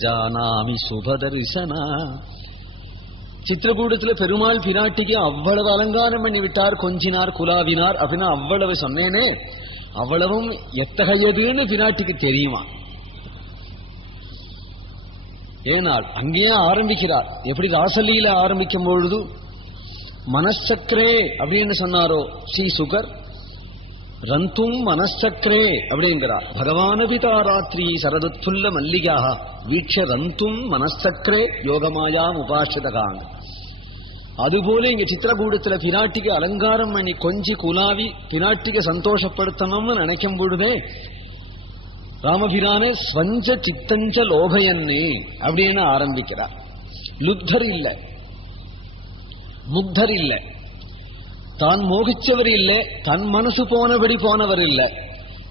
ஜானாமி சுபதரிசனா. சித்திரகூடத்துல பெருமாள் பிராட்டிக்கு அவ்வளவு அலங்காரம் பண்ணி விட்டார், கொஞ்சினார், குலாவினார் அப்படின்னா அவ்வளவு சொன்னேனே, அவ்வளவும் எத்தகையதுன்னு பிராட்டிக்கு தெரியுமா? ஏனால் அங்கேயே ஆரம்பிக்கிறார். எப்படி ராசலீல ஆரம்பிக்கும் பொழுது மனசக்கரே அப்படின்னு சொன்னாரோ ஸ்ரீ சுகர், ரந்தும் மனசக்கரே அப்படிங்கிறார். பகவானபிதா ராத்திரி சரதுத்துல்ல மல்லிகாக வீட்ச ரந்தும் மனசக்கரே யோகமாயாம் உபாசிதகாங்க. அதுபோல இங்க சித்திரகூடத்துல பிராட்டிக்கு அலங்காரம் பண்ணி கொஞ்சி குலாவி பிராட்டிக்கு சந்தோஷப்படுத்தணும்னு நினைக்கும் பொழுதே ராமபிரானே ஸ்வஞ்ச சித்தஞ்ச லோபயன்னே அப்படின்னு ஆரம்பிக்கிறார். லுப்தர் இல்ல, முக்தர் இல்ல, தான் மோகிச்சவர் இல்ல, தன் மனசு போனபடி போனவர் இல்ல,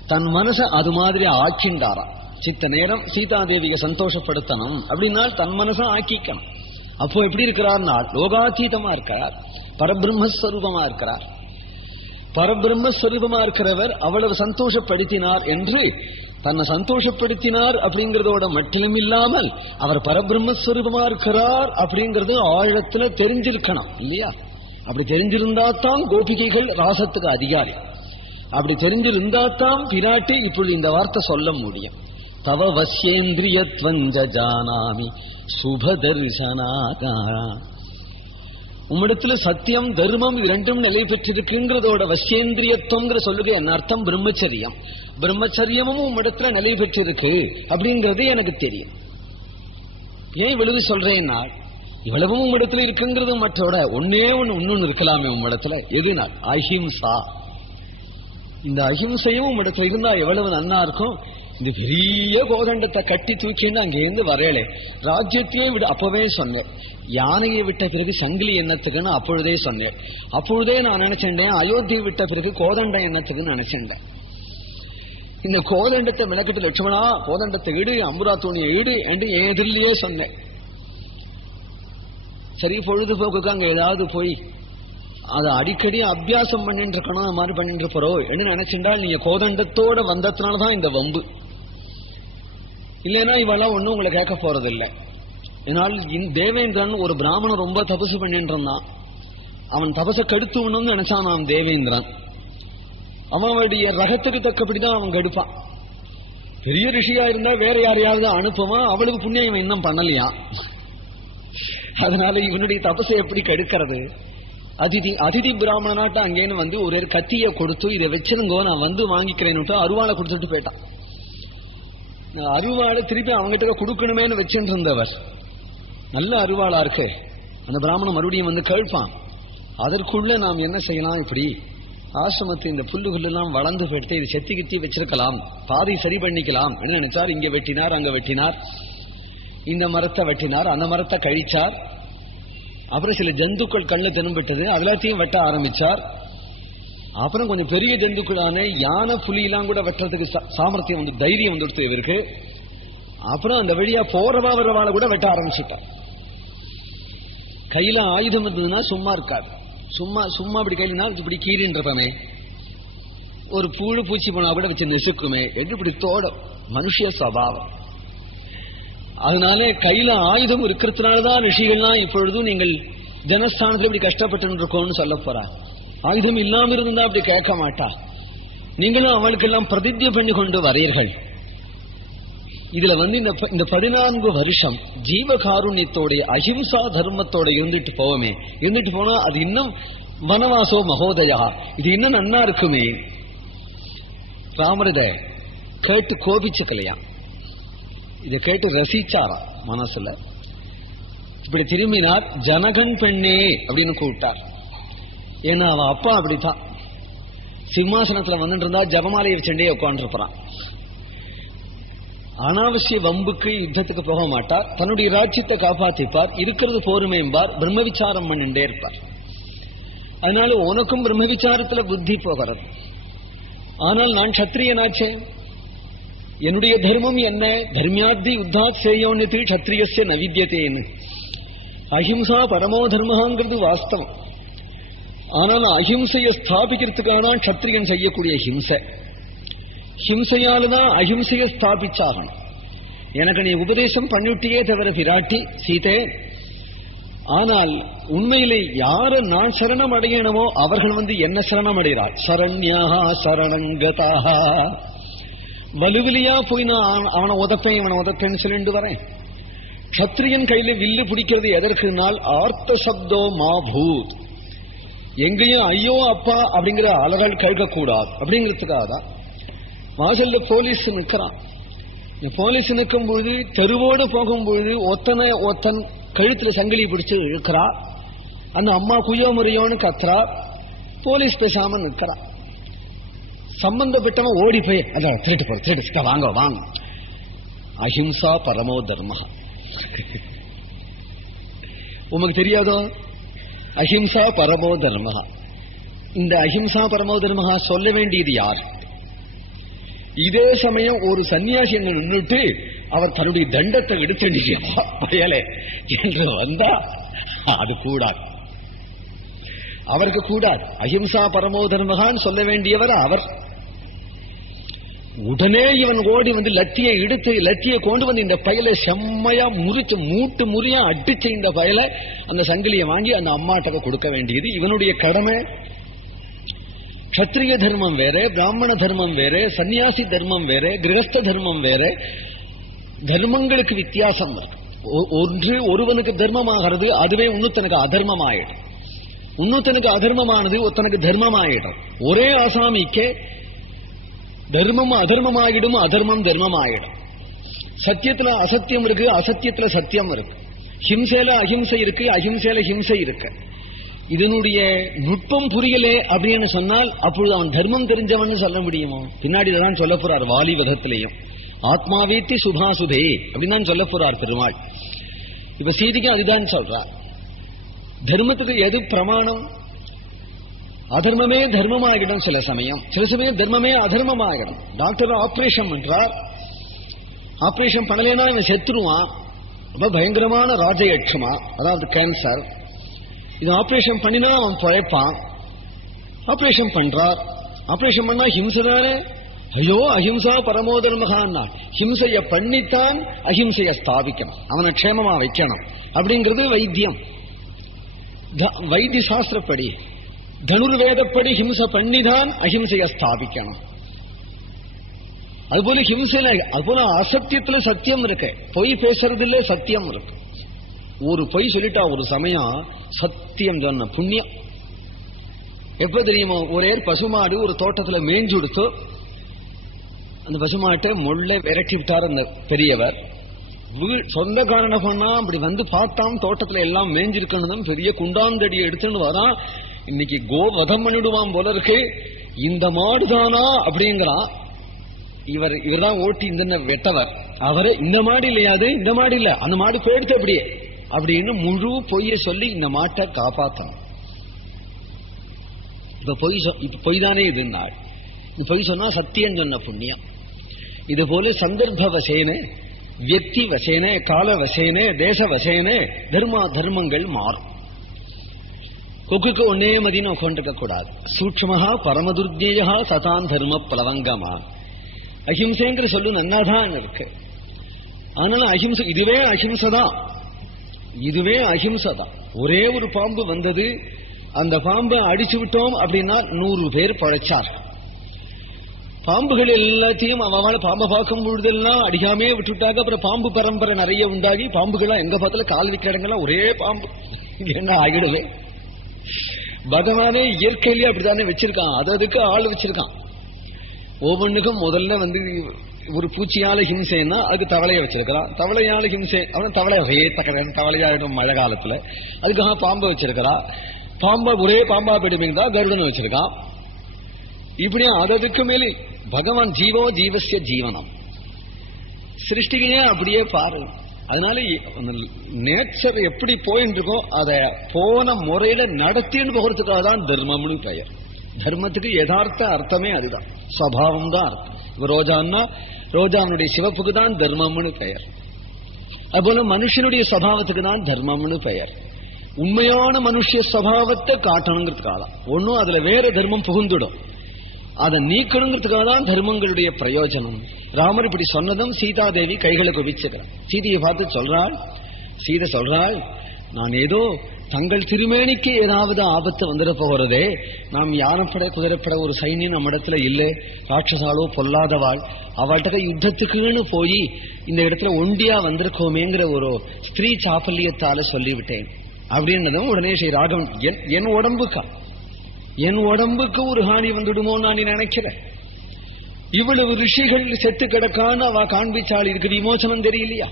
தன் மனசை அது மாதிரி ஆக்கிண்டாரா. சித்த நேரம் சீதாதேவியை சந்தோஷப்படுத்தணும் அப்படின்னா தன் மனசை ஆக்கிக்கணும். அப்போ எப்படி இருக்கிறார்னா லோகாதீதமா இருக்கிறார், பரபிரம்மஸ்வரூபமா இருக்கிறார். பரபிரம்மஸ்வரூபமா இருக்கிறவர் அவ்வளவு சந்தோஷப்படுத்தினார் என்று தன்னை சந்தோஷப்படுத்தினார் அப்படிங்கறதோட மட்டும் இல்லாமல் அவர் பரபிரம்மஸ்வரூபமா இருக்கிறார் அப்படிங்கறது ஆழத்துல தெரிஞ்சிருக்கணும் இல்லையா? அப்படி தெரிஞ்சிருந்தாத்தான் கோபிகைகள் ராசத்துக்கு அதிகாரி. அப்படி தெரிஞ்சிருந்தாத்தான் பிராட்டி இப்படி இந்த வார்த்தை சொல்ல முடியும். தவ வசியேந்திரியத்வஞ்ச ஜானாமி சுபதர்சனாகா. உம்மிடத்துல சத்தியம் தர்மம் இரண்டும் நிலை பெற்றிருக்குங்கிறதோட வசியேந்திரியத்துவங்கிற சொல்லுக என்ன அர்த்தம்? பிரம்மச்சரியம். பிரம்மச்சரியமும் உம்மிடத்துல நிலை பெற்றிருக்கு அப்படிங்கிறது எனக்கு தெரியும். ஏன் இவ்வளவு சொல்றேன்னா, இவ்வளவும் உம்மிடத்துல இருக்குங்கிறது மற்றோட ஒன்னே ஒன்னு இருக்கலாமே உம்மிடத்துல. எதுனா அஹிம்சா. இந்த அஹிம்சையும் உம்மிடத்துல இருந்தா எவ்வளவு நன்னா இருக்கும். இந்த பெரிய கோதண்டத்தை கட்டி தூக்கின்னு அங்கேருந்து வரையலே ராஜ்யத்தையே விட. அப்பவே சொன்னேன், யானையை விட்ட பிறகு சங்கிலி எண்ணத்துக்குன்னு அப்பொழுதே சொன்னேன். அப்பொழுதே நான் நினைச்சேன் அயோத்தியை விட்ட பிறகு கோதண்டம் எண்ணத்துக்குன்னு நினைச்சேன். இந்த கோதண்டத்தை மிளக்கட்டு லட்சுமணா கோதண்டத்தை ஈடு, அம்புரா தூணியை ஈடு என்று எதிரிலேயே சொன்னேன். சரி, பொழுதுபோக்குக்கு அங்க ஏதாவது போய் அதை அடிக்கடி அபியாசம் பண்ணிட்டு இருக்கணும், அது மாதிரி பண்ணிட்டு போறோம் என்று நினைச்சிருந்தால் நீங்க கோதண்டத்தோட வந்ததுனாலதான் இந்த வம்பு. இல்லைன்னா இவெல்லாம் ஒன்னும் உங்களை கேட்க போறது இல்லை. என்னால் தேவேந்திரன் ஒரு பிராமணன் ரொம்ப தபசு பண்ணிட்டு இருந்தான். அவன் தபசை கெடுத்துணும்னு நினைச்சான் அவன் தேவேந்திரன். அவனுடைய ரகத்துக்கு தக்கப்படிதான் அவன் கெடுப்பான். பெரிய ரிஷியா இருந்தா வேற யாரையாவது அனுப்புவான், அவளுக்கு புண்ணியம் இவன் இன்னும் பண்ணலையா. அதனால இவனுடைய தபசை எப்படி கெடுக்கிறது? அதிதி பிராமணனாட்ட அங்கேன்னு வந்து ஒரு கத்திய கொடுத்து இதை வச்சிருங்கோ நான் வந்து வாங்கிக்கிறேன்னு அருவாளை கொடுத்துட்டு போயிட்டான். அருவாளை திருப்பி அவங்ககிட்ட கொடுக்கணுமேனு வச்சுட்டு இருந்தவர் நல்ல அருவாளா இருக்கு. அந்த பிராமணன் மறுபடியும் வந்து கேட்பான். அதற்குள்ள நாம் என்ன செய்யலாம்? இப்படி ஆசிரமத்தை இந்த புல்லுகள் எல்லாம் வளர்ந்து போயிட்டு இது செத்தி கித்தி வச்சிருக்கலாம், பாதி சரி பண்ணிக்கலாம் என்ன நினைச்சார். இங்க வெட்டினார், அங்க வெட்டினார், இந்த மரத்தை வெட்டினார், அந்த மரத்தை கழிச்சார். அப்புறம் சில ஜந்துக்கள் கண்ணு தென்பட்டது, அதெல்லாத்தையும் வெட்ட ஆரம்பிச்சார். அப்புறம் கொஞ்சம் பெரிய ஜந்துக்களான யானை புலியெல்லாம் கூட வெட்டுறதுக்கு சாமர்த்தியம் வந்து தைரியம் வந்துடுத்து இவருக்கு. அப்புறம் அந்த வழியா போறவா வரவாளை கூட வெட்ட ஆரம்பிச்சுட்டார். கையில ஆயுதம் இருந்ததுன்னா சும்மா இருக்காது. சும்மா சும்மா அப்படி கையிலனா இப்படி கீறின்றப்பமே, ஒரு புழு பூச்சி போனா கூட வச்சு நெசுக்குமே என்று இப்படி தோடும் மனுஷ சுபாவம். அதனால கையில ஆயுதம் இருக்கிறதுனாலதான் ரிஷிகள்லாம் இப்பொழுதும் நீங்கள் ஜனஸ்தானத்துல இப்படி கஷ்டப்பட்டு இருக்கோம்னு சொல்ல போறா. ஆயுதம் இல்லாம இருந்தா அப்படி கேட்க மாட்டா. நீங்களும் அவளுக்கெல்லாம் பிரதிஜை பண்ணி கொண்டு வரீர்கள். இதுல வந்து இந்த 14 வருஷம் ஜீவகாருண்யத்தோடைய அஹிம்சா தர்மத்தோட இருந்துட்டு போவோமே. இருந்துட்டு போனா அது இன்னும் வனவாசோ மகோதயா, இது இன்னும் நன்னா இருக்குமே. ராமர் இத கேட்டு கோபிச்சுக்கலையா, இதை கேட்டு ரசிச்சாரா மனசுல. இப்படி திரும்பினார். ஜனகன் பெண்ணே அப்படின்னு கூப்பிட்டார். ஏன்னா அவன் அப்பா அப்படித்தான் சிம்மாசனத்துல வந்துட்டு இருந்தா ஜபமாலையை வச்சுட்டே உட்காந்துருப்பான். அனாவசிய வம்புக்கு யுத்தத்துக்கு போக மாட்டார். தன்னுடைய ராஜ்யத்தை காப்பாத்திப்பார். இருக்கிறது போருமேம்பார். பிரம்ம விசாரம் பண்ணிட்டே இருப்பார். அதனால உனக்கும் பிரம்ம விசாரத்துல புத்தி போகிறது. ஆனால் நான் சத்திரியனாச்சே, என்னுடைய தர்மம் என்ன? தர்மியாத்தி யுத்தாத் சேயோன்யத்து சத்திரியஸ்ய நவித்யதேன்னு. அஹிம்சா பரமோ தர்மங்கிறது வாஸ்தவம். ஆனால் அஹிம்சையை ஸ்தாபிக்கிறதுக்கான சத்திரியன் செய்யக்கூடிய ஹிம்சை. ஹிம்சையாலதான் அஹிம்சையை ஸ்தாபிச்சாகணும். எனக்கு நீ உபதேசம் பண்ணிவிட்டியே தவிர பிராட்டி சீதே, ஆனால் உண்மையிலே யார நான் சரணம் அடையணுமோ அவர்கள் என்ன சரணம் அடைகிறார். சரண்யாக சரணங்கதாக. வலுவிலியா போய் நான் அவனை உதப்பேன் இவனை உதப்பேன்னு சொல்லிட்டு வரேன். சத்திரியன் கையில வில்லு பிடிக்கிறது எதற்குனால் ஆர்த்த சப்தோ மா பூத், எங்கேயும் ஐயோ அப்பா அப்படிங்கிற அலறல் கேட்கக்கூடாது அப்படிங்கிறதுக்காக தான். வாசல்ல போலீஸ் நிற்கிறான். போலீஸ் நிற்கும் பொழுது தெருவோடு போகும்பொழுது ஒத்தன் கழுத்துல சங்கிலி பிடிச்சு இழுக்கிறா. அந்த அம்மா குய்யோ முறையோன்னு கத்துறா. போலீஸ் பேசாம நிற்கிறா. சம்பந்தப்பட்டவன் ஓடி போய் அதான் திருட்டு வாங்க வாங்க. அஹிம்சா பரமோ தர்ம. உமக்கு தெரியாதோ? அஹிம்சா பரமோ தர்ம. இந்த அஹிம்சா பரமோ தர்ம சொல்ல வேண்டியது யார்? இதே சமயம் ஒரு சன்னியாசி அங்க நின்றுட்டு அவர் தன்னுடைய தண்டத்தை எடுத்து பயலே என்று வந்தா அது கூடாது, அவருக்கு கூடாது. அஹிம்சா பரமோ தர்மகான்னு சொல்ல வேண்டியவர் அவர். உடனே இவன் ஓடி லத்தியை எடுத்து லத்தியை கொண்டு இந்த பயலை செம்மையா முறிச்சு மூட்டு முறியா அடிச்ச இந்த பயலை அந்த சங்கிலியை வாங்கி அந்த அம்மாட்டக்க கொடுக்க வேண்டியது இவனுடைய கடமை. க்ஷத்ரிய தர்மம் வேற, பிராமண தர்மம் வேற, சன்னியாசி தர்மம் வேற, கிரகஸ்த தர்மம் வேற. தர்மங்களுக்கு வித்தியாசம் இருக்கு. ஒன்று ஒருவனுக்கு தர்மமாகிறது அதுவே இன்னொருத்தனுக்கு அதர்மமாயிடும். இன்னொருத்தனுக்கு அதர்மமானது ஒருத்தனுக்கு தர்மமாயிடும். ஒரே ஆசாமிக்கே தர்மம் அதர்மமாயிடும், அதர்மம் தர்மமாயிடும். சத்தியத்துல அசத்தியம் இருக்கு, அசத்தியத்துல சத்தியம் இருக்கு. ஹிம்சையில அஹிம்சை இருக்கு, அஹிம்சையில ஹிம்சை இருக்கு. இதனுடைய நுட்பம் புரியலே அப்படின்னு சொன்னால் அப்பொழுது அவன் தர்மம் தெரிஞ்சவன் சொல்ல முடியுமோ? பின்னாடிதான் சொல்ல போறார் வாலி வதத்திலையும். ஆத்மாவேத்தி சுபாசுதே அப்படின்னு தான் சொல்ல போறார் பெருமாள். இப்ப சீதைக்கு அதுதான் சொல்றார். தர்மத்துக்கு எது பிரமாணம்? அதர்மமே தர்மமாகிடும். சில சமயம் தர்மமே அதர்மமாகிடும். டாக்டர் ஆபரேஷன் பண்றார். ஆபரேஷன் பண்ணலைன்னா இவன் செத்துருவான். ரொம்ப பயங்கரமான ராஜயட்சமா, அதாவது கேன்சர். இது ஆபரேஷன் பண்ணினா அவன் பழைப்பான். ஆபரேஷன் பண்றார். ஆபரேஷன் பண்ணா ஹிம்சதானே. ஐயோ அஹிம்சா பரமோதர்மகான். ஹிம்சைய பண்ணித்தான் அஹிம்சைய ஸ்தாபிக்கணும், அவனை க்ஷேமமா வைக்கணும் அப்படிங்கிறது வைத்தியம். வைத்திய சாஸ்திரப்படி தனுர்வேதப்படி ஹிம்சை பண்ணிதான் அஹிம்சைய ஸ்தாபிக்கணும். அதுபோல ஹிம்சையில அதுபோல அசத்தியத்துல சத்தியம் இருக்கு. பொய் பேசுறதுல சத்தியம் இருக்கு. ஒரு பொய் சொல்லிட்டா ஒரு சமயம் சத்தியம் சொன்ன புண்ணியம். எப்ப தெரியுமோ? ஒரே பசுமாடு ஒரு தோட்டத்துல மேஞ்சு கொடுத்து அந்த பசுமாட்டை முள்ளை விரட்டி விட்டார் அந்த பெரியவர். சொந்தக்காரன பண்ணா அப்படி பார்த்தான் தோட்டத்துல எல்லாம் மேஞ்சிருக்கணும். பெரிய குண்டாந்தடியை எடுத்துன்னு வரான். இன்னைக்கு கோவதம் பண்ணிடுவான் போல இருக்கு. இந்த மாடுதானா அப்படிங்கிறான். இவர்தான் ஓட்டி இந்த வெட்டவர். அவரு இந்த மாடு இல்லையாது, இந்த மாடு இல்ல, அந்த மாடு போயிடுச்சு அப்படியே அப்படின்னு முழு பொய்ய சொல்லி இந்த மாட்டை காப்பாத்தணும். இப்ப பொய் தானே இது நாள். பொய் சொன்னா சத்தியம் சொன்ன புண்ணியம். இது போல சந்தர்ப்ப வசேனே, வியக்தி வசேனே, கால வசேனே, தேச வசேனே தர்மங்கள் மாறும். கொக்குக்கு ஒன்னே மதின்னு உட்காந்துருக்க கூடாது. சூட்சமஹா பரமதுர்ஜேயா சதான் தர்ம பிளவங்கமா. அஹிம்சைங்கிற சொல்லு நன்னாதான் இருக்கு. ஆனாலும் அஹிம்சை இதுவே அஹிம்சதான். இதுவே அஹிம்சதான். ஒரே ஒரு பாம்பு வந்தது. அந்த பாம்பை அடிச்சு விட்டோம் அப்படின்னா 100 பேர் பழைச்சார். பாம்புகள் எல்லாத்தையும் அவளை பாம்பை பார்க்கும் பொழுதெல்லாம் அடிக்காமே விட்டுட்டாங்க. அப்புறம் பாம்பு பரம்பரை நிறைய உண்டாகி பாம்புகள்லாம் எங்க பார்த்தாலும் கால் வைக்கிற இடங்கள்லாம் ஒரே பாம்பு என்ன ஆகிடுவே. பகவானே இயற்கையிலேயே அப்படித்தானே வச்சிருக்கான். அதுக்கு ஆள் வச்சிருக்கான். ஒவ்வொன்றுக்கும் முதல்ல ஒரு பூச்சியால ஹிம்சைன்னா அதுக்கு தவளைய வச்சிருக்கிறான். தவளையால ஹிம்சை அவன் தவளையாயிடும் மழை காலத்துல. அதுக்காக பாம்பை வச்சிருக்கிறா. பாம்பா ஒரே பாம்பா போயிடுமீங்க கருடனை வச்சிருக்கான். இப்படியா அதுக்கு மேலே பகவான் ஜீவோ ஜீவசிய ஜீவனம் சிருஷ்டிகையே அப்படியே பாரு. அதனால நேச்சர் எப்படி போயின்னு இருக்கோ அதை போன முறையில நடத்தின்னு போகிறதுக்காக தான் தர்மம்னு பெயர். தர்மத்துக்கு யதார்த்த அர்த்தமே அதுதான், சுவாவம் தான் அர்த்தம். இப்ப ரோஜான்னா ரோஜாவுடைய சிவப்புக்கு தான் தர்மம்னு பெயர். அதுபோல மனுஷனுடைய சுவாவத்துக்கு தான் தர்மம்னு பெயர். உண்மையான மனுஷ சுவாவத்தை காட்டணுங்கிறதுக்காக தான். ஒன்னும் அதுல வேற தர்மம் புகுந்துடும். அதை நீக்கணுங்கிறதுக்காக தான் தர்மங்களுடைய பிரயோஜனம். ராமர் இப்படி சொன்னதும் சீதாதேவி கைகளை குவிச்சுக்கிறார். சீதையை பார்த்து சொல்றாள், சீதை சொல்றாள், நான் ஏதோ தங்கள் திருமேனிக்கு ஏதாவது ஆபத்து வந்துட போகிறதே, நாம் யானைப்பட குதிரைப்பட ஒரு சைன்யம் நம்ம இடத்துல இல்லை, ராட்சசாலோ பொல்லாதவாள், அவள்கிட்ட யுத்தத்துக்குன்னு போய் இந்த இடத்துல ஒண்டியா வந்திருக்கோமேங்கிற ஒரு ஸ்திரீ சாப்பல்யத்தால சொல்லிவிட்டேன் அப்படின்னதும் உடனே ஸ்ரீ ராகவன், என் உடம்புக்கு ஒரு ஹானி வந்துடுமோ நான் நினைக்கிறேன். இவ்வளவு ரிஷிகள் செத்து கிடக்கான்னு அவ காண்பிச்சாள், இதுக்கு விமோசனம் தெரியலையா?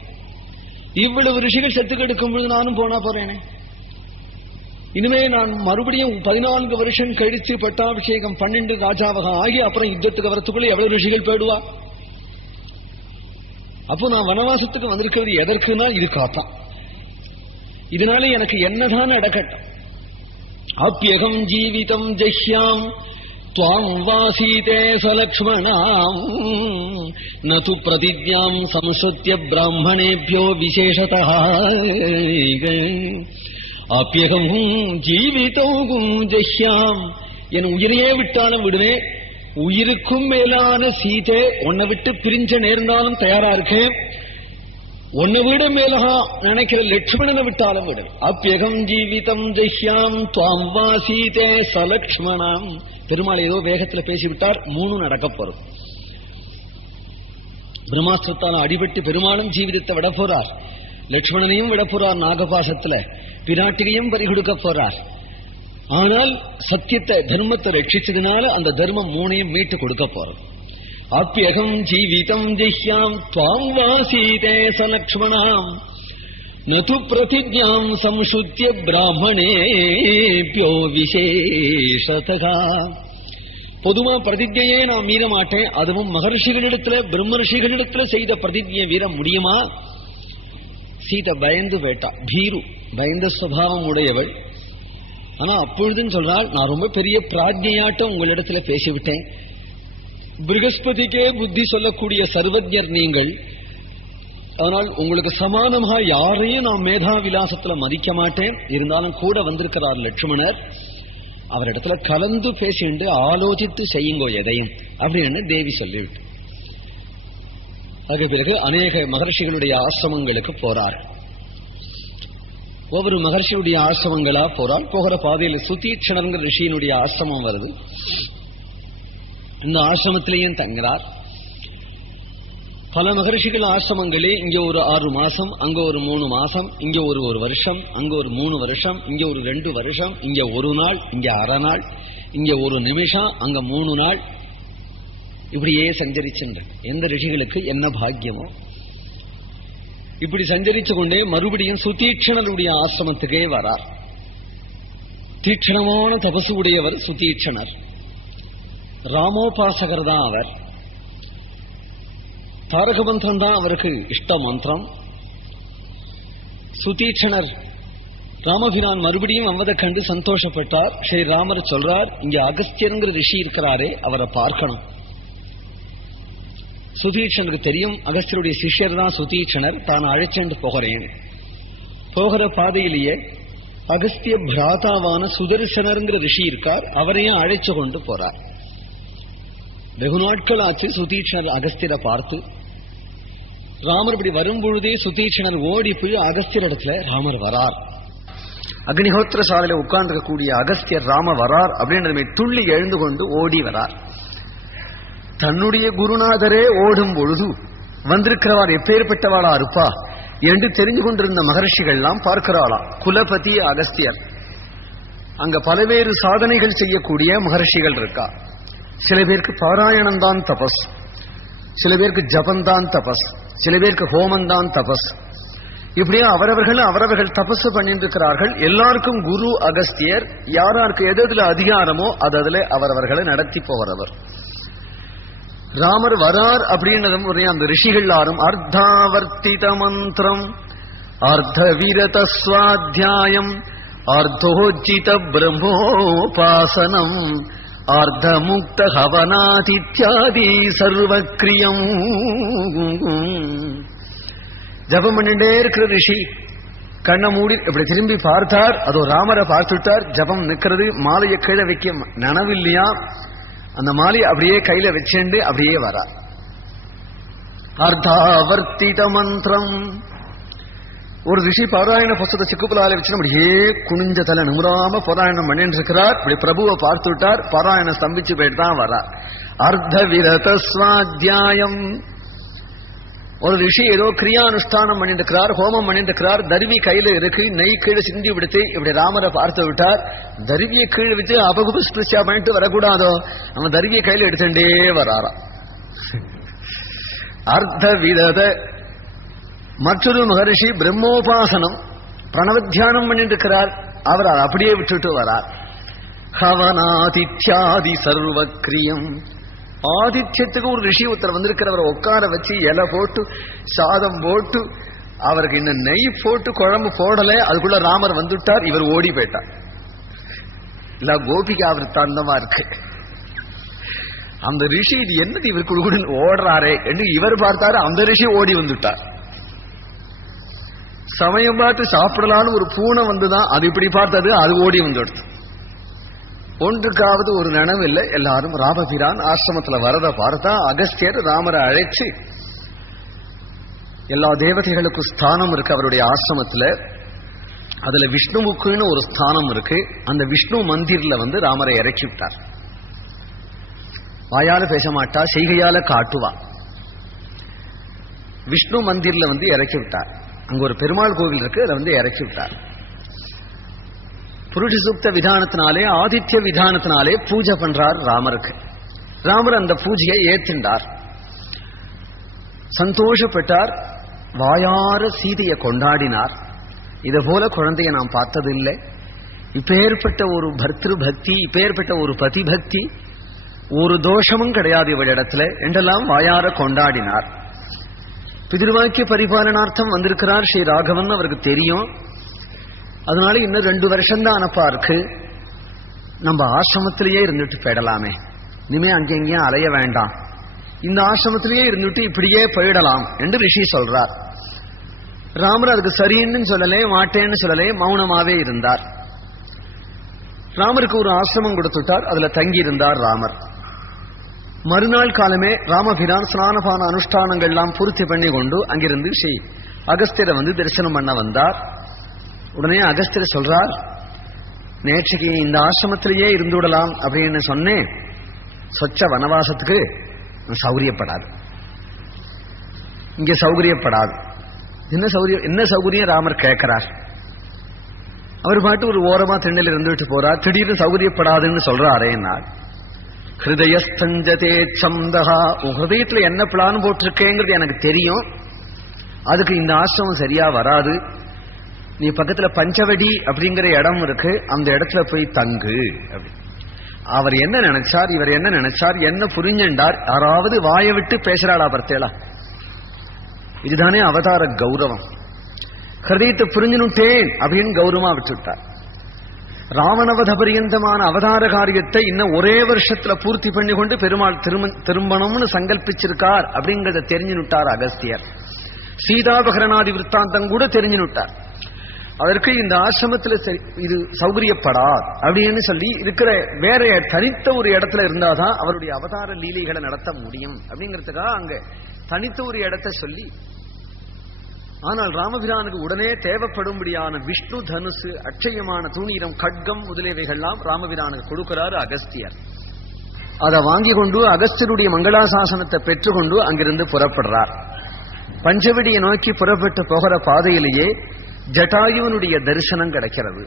இவ்வளவு ரிஷிகள் செத்து கிடக்கும் பொழுது நானும் போனா போறேனே, இனிமே நான் மறுபடியும் 14 வருஷம் கழிச்சு பட்டாபிஷேகம் 12 ராஜாவகம் ஆகி அப்புறம் யுத்தத்துக்கு வரத்துக்குள்ள எவ்வளவு ரிஷிகள் போயிடுவா? அப்போ நான் வனவாசத்துக்கு வந்திருக்கிறது எதற்குன்னா இதுக்காத்தான். இதனால எனக்கு என்னதான் நடக்கட்டும். அப்யகம் ஜீவிதம் ஜஹ்யாம் த்வாம் வாசீதே சலக்ஷ்மணாம் நது பிரதிஜ்ஞாம் சம்சுத்ய பிராமணேபியோ விசேஷதः. அப்யகம் ஜீவிதம் ஜஹ்யாம், என் உயிரையே விட்டாலும் விடுவேன், உயிருக்கும் மேலான சீதை உன்னை விட்டு பிரிஞ்ச நேர்ந்தாலும் தயாரா இருக்கேன், உன்னை விட மேலகா நினைக்கிற லட்சுமணனை விட்டாலும் விடு. அப்யகம் ஜீவிதம் ஜஹ்யாம் த்வாம் வாசீதே சலக்ஷ்மணாம். பெருமாள் ஏதோ வேகத்துல பேசிவிட்டார், 3 நடக்க போறது. பிரம்மாஸ்திரத்தால அடிபட்டு பெருமாளும் ஜீவிதத்தை விட போறார், லட்சுமணனையும் விட போறார், நாகபாசத்துல பிராட்டிகையும் பறிகொடுக்க போறார். ஆனால் சத்தியத்தை தர்மத்தை ரட்சிச்சதுனால அந்த தர்மம் 3ஐயும் மீட்டு கொடுக்க போறது. அப்யகம் ஜீவிதம் ஜஹ்யாம் த்வாம் வாசீதே சலக்ஷ்மணாம் நது பிரதிஜ்ஞாம் சம்சுத்ய பிராமணேபியோ விசேஷதः. பொதுவா பிரதிஜையே நான் மீற மாட்டேன், அதுவும் மகர்ஷிகளிடத்துல பிரம்ம ரிஷிகளிடத்துல செய்த பிரதிஜையை மீற முடியுமா? சீதை பயந்து வேட்டா, பீரு, பயந்த சுபாவம் உடையவள். ஆனா அப்பொழுதுன்னு சொல்றாள், நான் ரொம்ப பெரிய பிராஜ்ஞையாட்டம் உங்களிடத்துல பேசிவிட்டேன், பிருகஸ்பதிக்கே புத்தி சொல்லக்கூடிய சர்வஜர் நீங்கள், அதனால் உங்களுக்கு சமானமாக யாரையும் நான் மேதா விலாசத்துல மதிக்க மாட்டேன், இருந்தாலும் கூட வந்திருக்கிறார் லட்சுமணர், அவரிடத்துல கலந்து பேசிண்டு ஆலோசித்து செய்யுங்கோ எதையும் அப்படின்னு தேவி சொல்லிவிட்டு அதுக்கு பிறகு அநேக மகர்ஷிகளுடைய ஆசிரமங்களுக்கு போறார். ஒவ்வொரு மகர்ஷியுடைய ஆசிரமங்களா போறார். போகிற பாதையில் சுதீட்சணர்ங்கிற ரிஷியினுடைய ஆசிரமம் வருது. இந்த ஆசிரமத்திலேயும் தங்குறார். பல மகர்ஷிகள் ஆசிரமங்களே இங்க ஒரு 6 மாசம், அங்க ஒரு 3 மாசம், இங்க ஒரு வருஷம், அங்க ஒரு 3 வருஷம், இங்க ஒரு 2 வருஷம், இங்க 1 நாள், இங்க அரை நாள், இங்க 1 நிமிஷம், அங்க 3 நாள், இப்படியே சஞ்சரிச்சுன்ற எந்த ரிஷிகளுக்கு என்ன பாக்கியமோ இப்படி சஞ்சரிச்சு கொண்டே மறுபடியும் சுதீட்சணருடைய ஆசிரமத்துக்கே வரார். தீட்சணமான தபசு உடையவர் சுதீட்சணர். ராமோபாசகர் தான் அவர். தாரக மந்திரம் தான் அவருக்கு இஷ்ட மந்திரம். சுதீட்சணர் ராமபிரான் மறுபடியும் வந்ததை கண்டு சந்தோஷப்பட்டார். ஸ்ரீராமர் சொல்றார், இங்க அகஸ்தியருங்கிற ரிஷி இருக்கிறாரே அவரை பார்க்கணும். சுதீட்சணருக்கு தெரியும் அகஸ்தியருடைய சிஷ்யர் தான் சுதீட்சணர், தான் அழைச்சென்று போகிறேன். போகிற பாதையிலேயே அகஸ்திய பிராதாவான சுதர்சனருங்கிற ரிஷி இருக்கார், அவரையும் அழைச்சு கொண்டு போறார். வெகு நாட்கள் ஆச்சு சுதீட்சணர் அகஸ்தியரை பார்த்து. ராமர் இப்படி வரும்பொழுதே சுதீட்சணர் ஓடி போய் அகஸ்தியர் இடத்துல ராமர் வரார். அக்னிஹோத்திர சாலையில உட்கார்ந்துக்கக்கூடிய அகஸ்தியர் ராம வரார் அப்படின்னு துள்ளி எழுந்து கொண்டு ஓடி வரார். தன்னுடைய குருநாதரே ஓடும் பொழுது வந்திருக்கிறவார் எப்பேற்பட்டவாளா இருப்பா என்று தெரிஞ்சு கொண்டிருந்த மகர்ஷிகள் எல்லாம் பார்க்கிறாளா. குலபதி அகஸ்தியர். அங்க பல்வேறு சாதனைகள் செய்யக்கூடிய மகர்ஷிகள் இருக்கா. சில பேருக்கு பாராயணம் தான் தபஸ், சில பேருக்கு ஜபந்தான் தபஸ், சில பேருக்கு ஹோமந்தான் தபஸ். இப்படியே அவரவர்கள் தபஸ் பண்ணிட்டு இருக்கிறார்கள். எல்லாருக்கும் குரு அகஸ்தியர். யாராருக்கு எதுல அதிகாரமோ அதுல அவரவர்களை நடத்தி போகிறவர். ராமர் வரார் அப்படின்னதும் ஒரே அந்த ரிஷிகள் யாரும் அர்த்தாவர்த்தித மந்திரம், அர்த்த வீரத ஸ்வாத்தியாயம், அர்த்தோஜித பிரம்மோபாசனம், அர்த்தமுக்த ஹவனாதித்யாதி சர்வக்ரியம். ஜபம் பண்ணிட்டே இருக்கிற ரிஷி கண்ணை மூடி இப்படி திரும்பி பார்த்தார். அதோ ராமரை பார்த்துட்டார். ஜபம் நிக்கிறது. மாலையை கீழே வைக்க நனவு இல்லையா, அந்த மாலையை அப்படியே கையில வச்சுண்டு அப்படியே வரார். அர்த்தாவர்த்தித மந்திரம். ஒரு ரிஷி பாராயண புஸ்தகத்தை சிக்குப்புலால வச்சு அப்படியே குனிஞ்ச தலை நிமிராம பாராயணம் பண்ணிட்டு இருக்கிறார். இப்படி பிரபுவை பார்த்து விட்டார். பாராயணம் ஸ்தம்பிச்சு போயிட்டு தான் வர்றார். அர்த்த விரத ஸ்வாத்தியாயம். ஒரு ரிஷி ஏதோ கிரியானுஷ்டானம் பண்ணிட்டு இருக்கிறார், ஹோமம் பண்ணிட்டு இருக்கிறார். தருவி கையில இருக்கு, நெய் கீழே சிந்தி விடுத்து இப்படி ராமரை பார்த்து விட்டார். தருவியை கீழே வச்சு அபகுபஸ்பிருஷ்யா பண்ணிட்டு வரக்கூடாதோ, அவன் தருவியை கையில எடுத்துட்டே வராராம். அர்த்த விரத. மற்றொரு மகரிஷி பிரம்மோபாசனம் பிரணவத்தியானம் பண்ணிட்டு இருக்கிறார். அவர் அப்படியே விட்டுட்டு வரார். ஹவனாதித்யாதி சர்வக்ரியம். ஆதித்யத்துக்கு ஒரு ரிஷி உத்தரவு வந்திருக்கிறவரை உட்கார வச்சு இலை போட்டு சாதம் போட்டு அவருக்கு இன்னும் நெய் போட்டு குழம்பு போடல. அதுக்குள்ள ராமர் வந்துட்டார். இவர் ஓடி போயிட்டார். இல்ல கோபிகா விருத்தாந்தமா இருக்கு. அந்த ரிஷி இது என்னது இவர் குழுகுடன் ஓடுறாரே என்று இவர் பார்த்தாரு. அந்த ரிஷி ஓடி வந்துட்டார். சமயம் பார்த்து சாப்பிடலான்னு ஒரு பூனை வந்துதான் அது இப்படி பார்த்தது, அது ஓடி வந்துடுது. ஒன்றுக்காவது ஒரு நினைவு இல்லை. எல்லாரும் ராமபிரான் ஆசிரமத்துல வரத பார்த்தா அகஸ்தியர் ராமரை அழைச்சு, எல்லா தேவதைகளுக்கும் ஸ்தானம் இருக்கு அவருடைய ஆசிரமத்துல. அதுல விஷ்ணுவுக்குன்னு ஒரு ஸ்தானம் இருக்கு. அந்த விஷ்ணு மந்திர்ல ராமரை இறக்கி விட்டார். வாயால பேச மாட்டா, செய்கையால காட்டுவா. விஷ்ணு மந்திர்ல இறக்கி விட்டார். அங்க ஒரு பெருமாள் கோவில் இருக்கு, அதை இறக்கி விட்டார். புருஷ சூக்த விதானத்தினாலே ஆதித்ய விதானத்தினாலே பூஜை பண்றார் ராமருக்கு. ராமர் அந்த பூஜையை ஏற்றின்றார், சந்தோஷப்பட்டார், வாயார சீதையை கொண்டாடினார். இதை போல குழந்தைய நாம் பார்த்ததில்லை. இப்பேற்பட்ட ஒரு பர்திரு பக்தி, இப்பேற்பட்ட ஒரு பதிபக்தி, ஒரு தோஷமும் கிடையாது இவளிடத்துல என்றெல்லாம் வாயார கொண்டாடினார். பிதிர்வாக்கிய பரிபாலனார்த்தம் வந்திருக்கிறார் ஸ்ரீ ராகவன் அவருக்கு தெரியும். அதனால இன்னும் 2 வருஷம்தான் அனுப்பா இருக்கு. நம்ம ஆசிரமத்திலேயே இருந்துட்டு போயிடலாமே, இனிமே அங்கெங்கேயும் அலைய வேண்டாம், இந்த ஆசிரமத்திலேயே இருந்துட்டு இப்படியே போயிடலாம் என்று ரிஷி சொல்றார். ராமர் அதுக்கு சரின்னு சொல்லலே, மாட்டேன்னு சொல்லலே, மௌனமாவே இருந்தார். ராமருக்கு ஒரு ஆசிரமம் கொடுத்துட்டார். அதுல தங்கி இருந்தார் ராமர். மறுநாள் காலமே ராமபிரான் ஸ்நானபான அனுஷ்டானங்கள் எல்லாம் பூர்த்தி பண்ணி கொண்டு அங்கிருந்து ஸ்ரீ அகஸ்தியரை தரிசனம் பண்ண வந்தார். உடனே அகஸ்தியர் சொல்றார், நேற்றைக்கு இந்த ஆசிரமத்திலேயே இருந்து விடலாம் அப்படின்னு சொன்னேன், சொச்ச வனவாசத்துக்கு சௌகரியப்படாது, இங்க சௌகரியப்படாது. என்ன சௌகரியம் ராமர் கேட்கிறார். அவர் பாட்டு ஒரு ஓரமா திண்ணில் இருந்துட்டு போறார். திடீர்னு சௌகரியப்படாதுன்னு சொல்றாரே. நாள் ஹிருதயஸ்தஞ்சதே சம்தஹா. உன் ஹிருதயத்துல என்ன பிளான் போட்டிருக்கேங்கிறது எனக்கு தெரியும், அதுக்கு இந்த ஆசிரமம் சரியா வராது. நீ பக்கத்துல பஞ்சவடி அப்படிங்கிற இடம் இருக்கு, அந்த இடத்துல போய் தங்கு. அவர் என்ன நினைச்சார், இவர் என்ன நினைச்சார், என்ன புரிஞ்சார்? யாராவது வாயை விட்டு பேசுறாளா பார்த்தேளா? இதுதானே அவதார கௌரவம். ஹிருதயத்தை புரிஞ்சுனுட்டேன் அப்படின்னு கௌரவமா விட்டுட்டார். ராவணவத பரியந்தமான அவதார காரியத்தை இன்னும் ஒரே வருஷத்துல பூர்த்தி பண்ணி கொண்டு பெருமாள் திரும்பணும்னு சங்கல்பிச்சிருக்கார் அப்படிங்கறத தெரிஞ்சுனுட்டார் அகஸ்தியர். சீதாபகரணாதி விற்த்தாந்தம் கூட தெரிஞ்சுனுட்டார். அதற்கு இந்த ஆசிரமத்துல இது சௌகரியப்படாது அப்படின்னு சொல்லி இருக்கிற வேற தனித்த ஒரு இடத்துல இருந்தாதான் அவருடைய அவதார லீலைகளை நடத்த முடியும் அப்படிங்கிறதுக்காக அங்க தனித்த ஒரு இடத்தை சொல்லி, ஆனால் ராமபிரானுக்கு உடனே தேவைப்படும்படியான விஷ்ணு தனுசு, அட்சயமான தூணீரம், கட்கம் முதலியவைகள்லாம் ராமபிரானுக்கு கொடுக்கிறாரு அகஸ்தியர். அதை வாங்கி கொண்டு அகஸ்தியருடைய மங்களாசாசனத்தை பெற்றுக்கொண்டு அங்கிருந்து புறப்படுறார். பஞ்சவடியை நோக்கி புறப்பட்டு போகிற பாதையிலேயே ஜட்டாயுனுடைய தரிசனம் கிடைக்கிறது.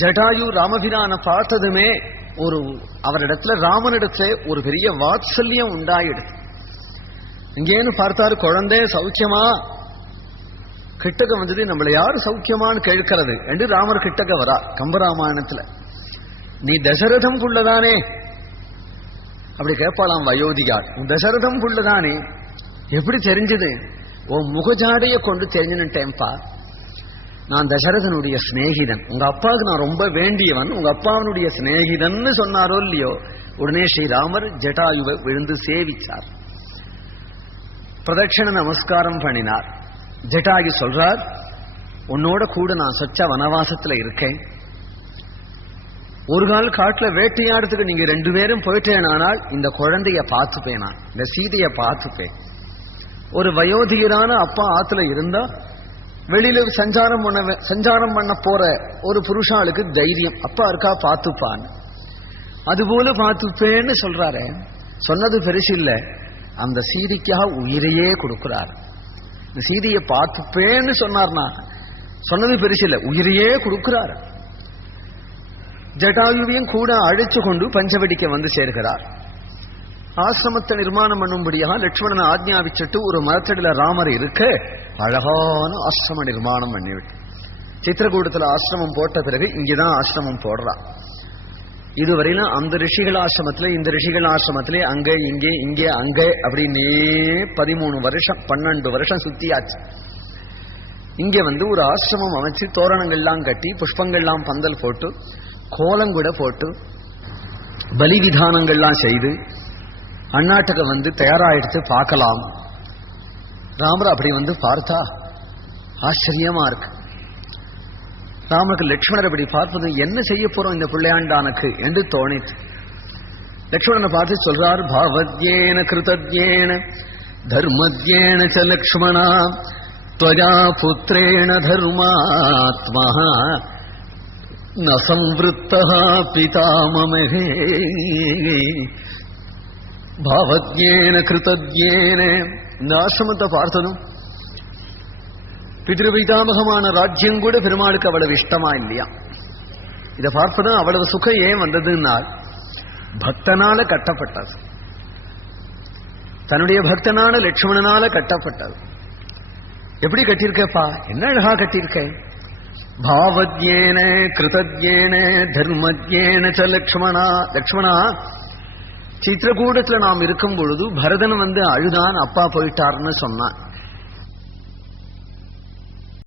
ஜட்டாயு ராமபிரான பார்த்ததுமே ஒரு அவரிடத்துல ராமனிடத்துல ஒரு பெரிய வாத்சல்யம் உண்டாயிடுது. இங்கேன்னு பார்த்தாரு, குழந்தை சௌக்கியமா? கிட்டக்க வந்தது, நம்மள யாரு சௌக்கியமான்னு கேட்கிறது என்று ராமர் கிட்டக்க வரா. கம்பராமாயணத்துல நீ தசரதம் குள்ளதானே அப்படி கேட்பாளாம் வயோதிகார். தசரதம் குள்ளதானே எப்படி தெரிஞ்சது? உன் முகஜாடைய கொண்டு தெரிஞ்சுட்டேன்பா. நான் தசரதனுடைய சிநேகிதன், உங்க அப்பாவுக்கு நான் ரொம்ப வேண்டியவன், உங்க அப்பாவனுடைய சிநேகிதன் சொன்னாரோ இல்லையோ, உடனே ஸ்ரீராமர் ஜட்டாயுவை விழுந்து சேவிச்சார், பிரதட்சண நமஸ்காரம் பண்ணினார். ஜட்டாயு சொல்றார், உன்னோட கூட நான் சொச்ச வனவாசத்துல இருக்கேன், ஒரு கால் காட்டுல வேட்டையாடுறதுக்கு நீங்க 2 பேரும் போயிட்டேனானால் இந்த குழந்தைய பார்த்துப்பேனா, இந்த சீதைய பார்த்துப்பேன். ஒரு வயோதிகரான அப்பா ஆத்துல இருந்தா வெளியில சஞ்சாரம் பண்ண போற ஒரு புருஷாளுக்கு தைரியம், அப்பா இருக்கா பார்த்துப்பான்னு. அதுபோல பார்த்துப்பேன்னு சொல்றாரு. சொன்னது பெருசு இல்ல, அந்த சீதைக்காக உயிரையே கொடுக்கிறார். இந்த சீதையை பார்த்துப்பேன்னு சொன்னார்னா சொன்னது பெருசு இல்ல, உயிரையே கொடுக்கிறார். ஜட்டாயுவையும் கூட அழைச்சு கொண்டு பஞ்சவடிக்க வந்து சேர்கிறார். ஆசிரமத்தை நிர்மாணம் பண்ணும்படியாக லட்சுமணனை ஆக்ஞாபிச்சுட்டு ஒரு மரத்தடியில ராமர் இருக்க அழகான ஆசிரம நிர்மாணம் பண்ணிவிட்டு சித்திரகூடத்துல ஆசிரமம் போட்ட பிறகு இங்கதான் ஆசிரமம் போடுறா. இதுவரையிலும் அந்த ரிஷிகள் ஆசிரமத்திலே இந்த ரிஷிகள் ஆசிரமத்திலே அங்க இங்கே இங்கே அங்க அப்படின்னே 13 வருஷம் 12 வருஷம் சுத்தியாச்சு. இங்க வந்து ஒரு ஆசிரமம் அமைச்சு தோரணங்கள்லாம் கட்டி புஷ்பங்கள்லாம் பந்தல் போட்டு கோலங்கூட போட்டு பலி விதானங்கள்லாம் செய்து அண்ணாட்டுக்கு வந்து தயாராயிடுத்து பார்க்கலாம். ராமர் அப்படி வந்து பார்த்தா ஆச்சரியமா இருக்கு. ராமருக்கு லட்சுமணர் அப்படி பார்ப்பது என்ன செய்ய போறோம் இந்த பிள்ளையாண்டானுக்கு என்று தோணித்து லட்சுமணனை பார்த்து சொல்றார், பாவத்யேன கிருதத்யேன தர்மத்யேன ச லக்ஷ்மணா த்வயா புத்ரேண தர்மாத்மா ந சம்வృத்தः பிதாமமே. பாவத்யேன கிருதத்யேன, இந்த ஆசிரமத்தை பார்த்ததும் பிதிருபிதாமகமான ராஜ்யம் கூட பெருமாளுக்கு அவ்வளவு இஷ்டமா இல்லையா. இதை பார்ப்பதும் அவ்வளவு சுகம் ஏன் வந்ததுன்னால் பக்தனால கட்டப்பட்டது, தன்னுடைய பக்தனான லட்சுமணனால கட்டப்பட்டது. எப்படி கட்டியிருக்கப்பா, என்ன அழகா கட்டியிருக்க. பாவத்யேன கிருதத்யேன தர்மத்யேன ச லக்ஷ்மணா. லக்ஷ்மணா, சித்திரகூடத்துல நாம் இருக்கும் பொழுது பரதன் வந்து அழுதான், அப்பா போயிட்டார்னு சொன்னான்.